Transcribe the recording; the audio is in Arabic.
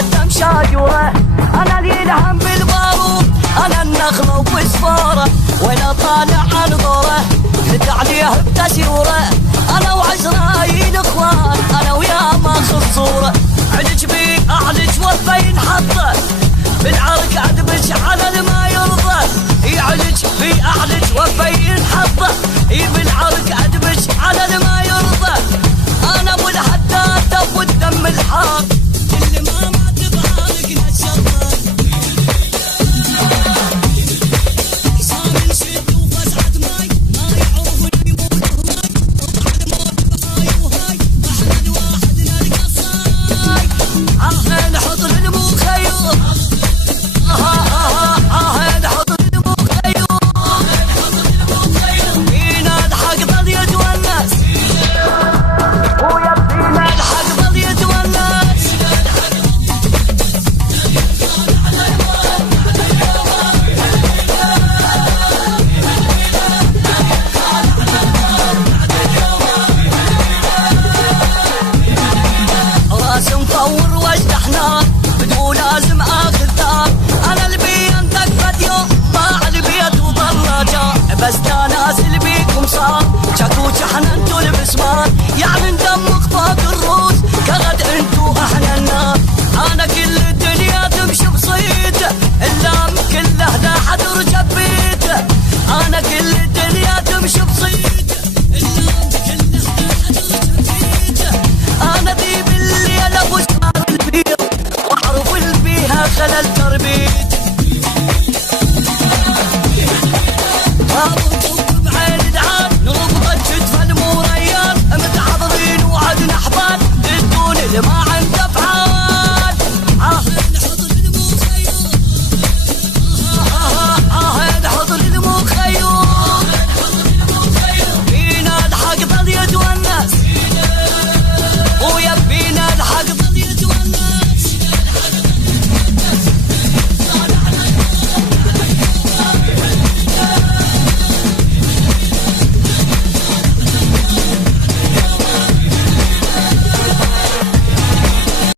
الدم شاجوره، انا اللي يلهم بالبارود، انا النخله وبسفاره، وانا طالع عن ظهره رد عليه بتسيوره، انا وعزرايل اخوان، انا ويا ماخذ صوره، علج بي اعلج وفين حطه بالعرق ادبش على ما يرضى، يعلج بي اعلج وفين حطه بالعرق ادبش على ما يرضى، انا ابو الحداد ابو الدم الحار اللي ما مات بحالك نشرطه، حصان شد وفزعه ماي ما يعرف يموت هاي وهاي احمد واحد القصاي، عهد حضر المخيم عهد حضر المخيم فينا الحق ظل يتونس ويبينا الحق ظل يتونس، راس مطور واجدحنا بدو لازم اخذ دار، انا البي انتقفت يوم ضاع البيت وظل جار، بس دا نازل بيكم صار شكو شحن انتو البسمان، يعني ندم مخطط